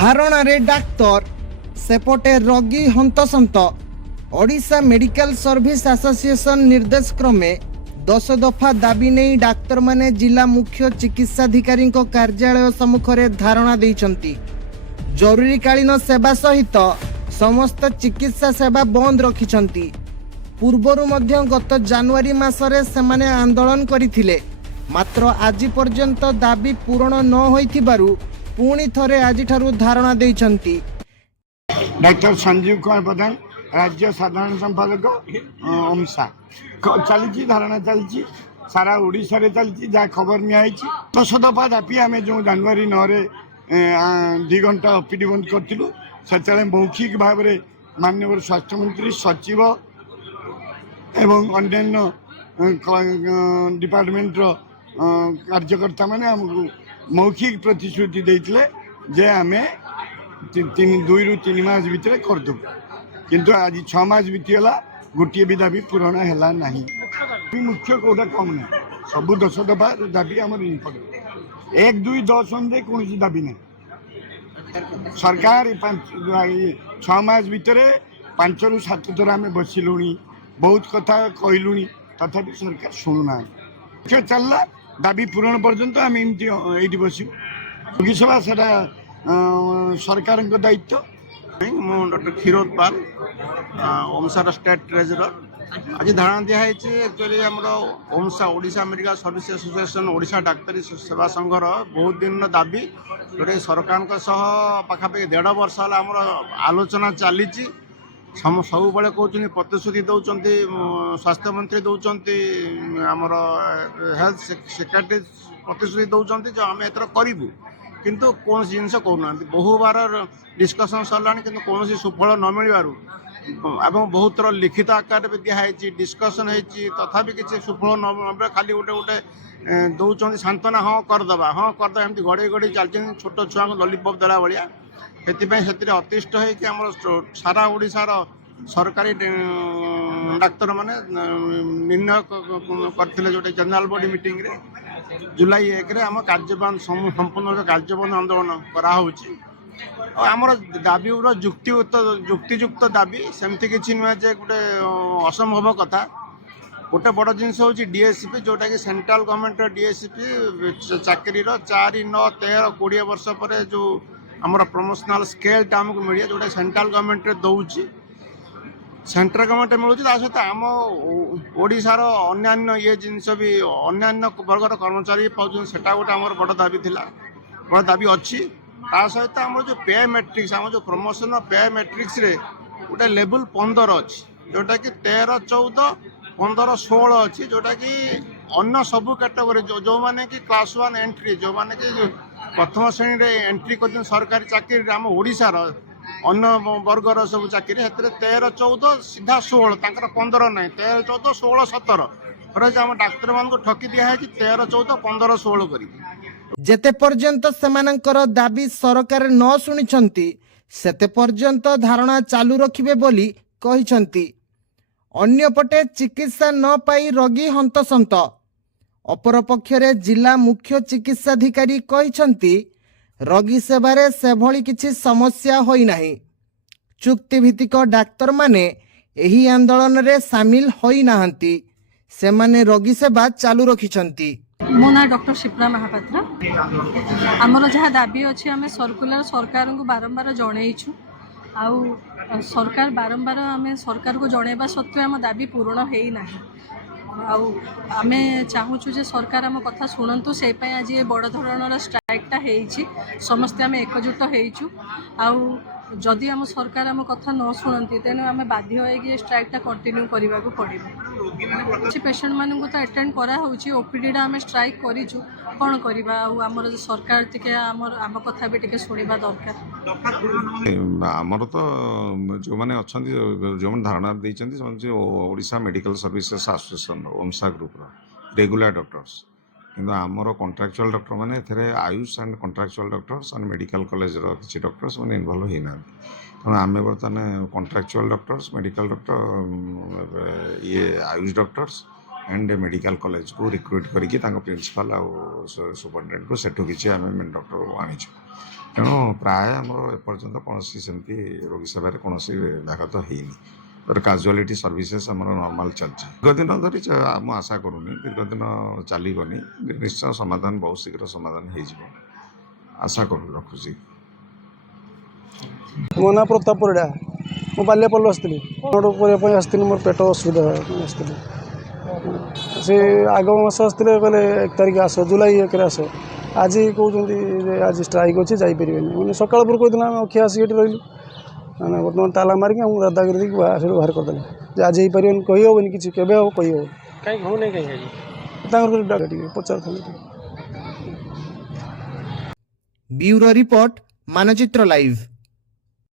धारणारे doctor सेपटे रोगी हंतसंत Odisha medical service association निर्देश क्रमे 10 दफा दाबी नहीं डाक्तर माने जिला मुख्य चिकित्साधिकारी कार्यालय सम्मुख में धारणा देइछंती। जरूरीकालीन सेवा सहित समस्त चिकित्सा सेवा बंद रखिछंती। पूर्वरु मध्य गत जनवरी मासरे सेमाने आंदोलन करथिले, मात्र आज पर्यंत दाबी पूरण न होइथिबारु पुणी थरे आज ठारू धारणा देइछंती। डॉक्टर संजीव कुमार प्रधान, राज्य साधारण संपादक ओमसा। चली धारणा चली सारा ओडिशा रे चली जहाँ खबर नियाई 10 दफा दाबी आम जो जनवरी 9 2 घंटा ओपीडी बंद करूँ से मौखिक भाव में माननीय स्वास्थ्य मंत्री सचिव एवं अन्य डिपार्टमेंटर कार्यकर्ता मैंने आमको मौखिक प्रतिश्रुति देते जे आम 2 ରୁ 3 मास भितर करदे, किंतु आज 6 मास बीतीगला गोटे भी दाबी पूरण है ना। मुख्य कौटा कम ना, सबू 10 दफा दाबी आम इम्पोर्टेंट 1 2 10 अनुसार कौन दाबी ना। सरकार 6 मास भितर 5 ରୁ 7 थर आम बसिलु, बहुत कथा कहलु, तथापि सरकार शुणुना। चलला दाबी पूरण पर्यंत आम एमती बसू रोगी सेवा से सरकार दायित्व। मु डॉक्टर क्षीरोद पाल, ओमसार स्टेट ट्रेजरर। आज धारणा दिखाई एक्चुअली आम OMSA Odisha medical service association Odisha डाक्तरी सेवा संघर बहुत दिन दाबी जोटे सरकार पाखापाखि 1.5 वर्ष है आम आलोचना चली। सब कहते प्रतिश्रुति दौरान स्वास्थ्य मंत्री दौरान आमर हेल्थ सेक्रेटरी प्रतिश्रुति दौरान जो आम एथर करूँ, किंतु कौन जिनस कहना बहु बार डिस्कसन सरला कि कौन सुफल न मिलू एवं बहुत थर लिखित आकार में दिखाई डिस्कसन होती तथापि किसी सुफल न मिले खाली गोटे गोटे दौरान सांत्वना हाँ करदे हाँ करदे एमती गड़े गड़े चलते छोट छुआ को लॉलीपॉप देला भाया। से अतिष्ट हो सारा ओडिशार सरकारी डाक्तर माने निर्णय करते जोटे जनरल बॉडी मीटिंग रे जुलाई 1 रे आम कार्यबंद संपूर्ण कार्यबंद आंदोलन कराऊँगी। आमर दाबी जुक्तियुक्त दाबी सेमती किसी नुह जे गोटे असंभव कथा। गोटे बड़ जिनस हूँ डीएसपी जोटा कि सेंट्रल गवर्नमेंट डीएसपी चाकरी 4 9 13 20 वर्ष पर जो आमर प्रमोशनल स्केलटा आमको मिले जोटा सेंट्रल गवर्नमेंट दौर सेंट्रल गवर्नमेंट मिलूँ सहित आम ओडिशार अन्य ये जिनस भी अन्य वर्गर कर्मचारी पाँच से गोटे आम बड़ दाबी थिला, बड़ दाबी अच्छी। ता सहित आम जो पे मैट्रिक्स आम जो प्रमोशन पे मैट्रिक्स रे गोटे लेवल 15 अच्छी जोटा कि 13 14 15 16 अच्छी जोटा कि अन्य सबू कैटेगोरी जो मैंने कि क्लास 1 एंट्री जो मैंने कि प्रथम श्रेणी रे एंट्री कर सरकारी चाकरी आम ओडिशार अन्य वर्गर सब चाकरी 13 14 सीधा 16 तंकर 15 ना 13 14 16 17 पर आम डाक्तर मान को ठकी दिखाई 13 14 15 16 करी जेते पर्यंत सेमानंकर दाबी सरकार न शुणिछंती सेते पर्यंत धारणा चालू रखिबे बोली कहिछंती। अन्यपटे चिकित्सा न पाई रोगी हंतसंत। अपरपक्षरे जिला मुख्य चिकित्साधिकारी कहिछंती रोगी सेवारे सेभली किछि समस्या होई नाही। चुक्तिभित्तिक डाक्तर माने एही आंदोलन रे शामिल होई नाहंती, सेमाने रोगी सेवा चालू रखिछंती। मो ना डॉक्टर शिप्रा महापात्र। आमर जहाँ दाबी अच्छी आम सर्कुलर सरकार को बारंबार जनईछु आउ सरकार बारंबार आम सरकार को जनवा सत्वे आम दाबी पूरण है ना। आम चाहूँ जे सरकार आम कथा शुणु से आज ये बड़ धरणर स्ट्राइकटा होती समस्ते आम एकजुट होइछु। आउ जदि आम सरकार आम कथा न शुणती तेणु आम बाध्य हो स्ट्राइकटा कंटिन्यू करने को पड़ो। किसी पेसेंट मानू तो अटेंड कराऊँगी ओपीडीटा आम स्ट्राइक करूँ कौन करवा आमर सरकार टिके आम कथा भी टिके शुणा दरकार। आमर तो जो मैंने अच्छा जो धारणा देते Odisha medical services association OMSA group regular doctors किंतु आमर कॉन्ट्रैक्चुअल डॉक्टर मैंने AYUSH and contractual doctors and medical college किसी डॉक्टर्स मैंने इनवॉल्व होना तेणु आम बर्तमान कॉन्ट्रैक्चुअल डॉक्टर्स मेडिकल डॉक्टर ये AYUSH doctors and medical college को रिक्रुट करके प्रिंसिपल आउ सुपरिटेडेंट को सेठू किसी आम डॉक्टर आनीचु ତେଣୁ ପ୍ରାୟ ଆମର ଏପର୍ଯ୍ୟନ୍ତ କୌଣସି ସେମିତି ରୋଗୀ ସେବାରେ କୌଣସି ବ୍ୟାଘାତ ହେଇନି। ତାର କାଜୁଆଲିଟି ସର୍ଭିସେସ୍ ଆମର ନର୍ମାଲ୍ ଚାଲିଛି। ଦୀର୍ଘଦିନ ଧରି ମୁଁ ଆଶା କରୁନି ଦୀର୍ଘଦିନ ଚାଲିବନି, ନିଶ୍ଚୟ ସମାଧାନ ବହୁତ ଶୀଘ୍ର ସମାଧାନ ହେଇଯିବ ଆଶା ରଖୁଛି। ମୋ ନାଁ ପ୍ରତାପ ପରିଡ଼ା। ମୁଁ ବାଲିଆପାଲରୁ ଆସିଥିଲି, କ'ଣ କରିବା ପାଇଁ ଆସିଥିଲି, ମୋର ପେଟ ଅସୁବିଧା ପାଇଁ ଆସିଥିଲି। ସେ ଆଗ ମାସ ଆସିଥିଲେ, କହିଲେ 1 ତାରିଖ ଆସ, ଜୁଲାଇ 1ରେ ଆସ। ଆଜି କହୁଛନ୍ତି ଯେ ଆଜି ଷ୍ଟ୍ରାଇକ୍ ଅଛି, ଯାଇପାରିବେନି। ମାନେ ସକାଳ ପୂର୍ବରୁ କହିଥିଲେ, ଆମେ ଅଖିଆ ଆସିକି ଏଠି ରହିଲୁ। ମାନେ ବର୍ତ୍ତମାନ ତାଲା ମାରିକି ଆମକୁ ଦାଦାଗିରି ଦେଇକି ସେଠୁ ବାହାର କରିଦେଲେ ଯେ ଆଜି ହେଇପାରିବନି, କହିହେବନି କିଛି, କେବେ ହେବ କହିହେବନି। କାହିଁକି ହେଉନି କାହିଁକି ତାଙ୍କର ଟିକେ ପଚାରୁଥିଲେ ଟିକେ। ବ୍ୟୁରୋ ରିପୋର୍ଟ ମାନଚିତ୍ର ଲାଇଭ୍।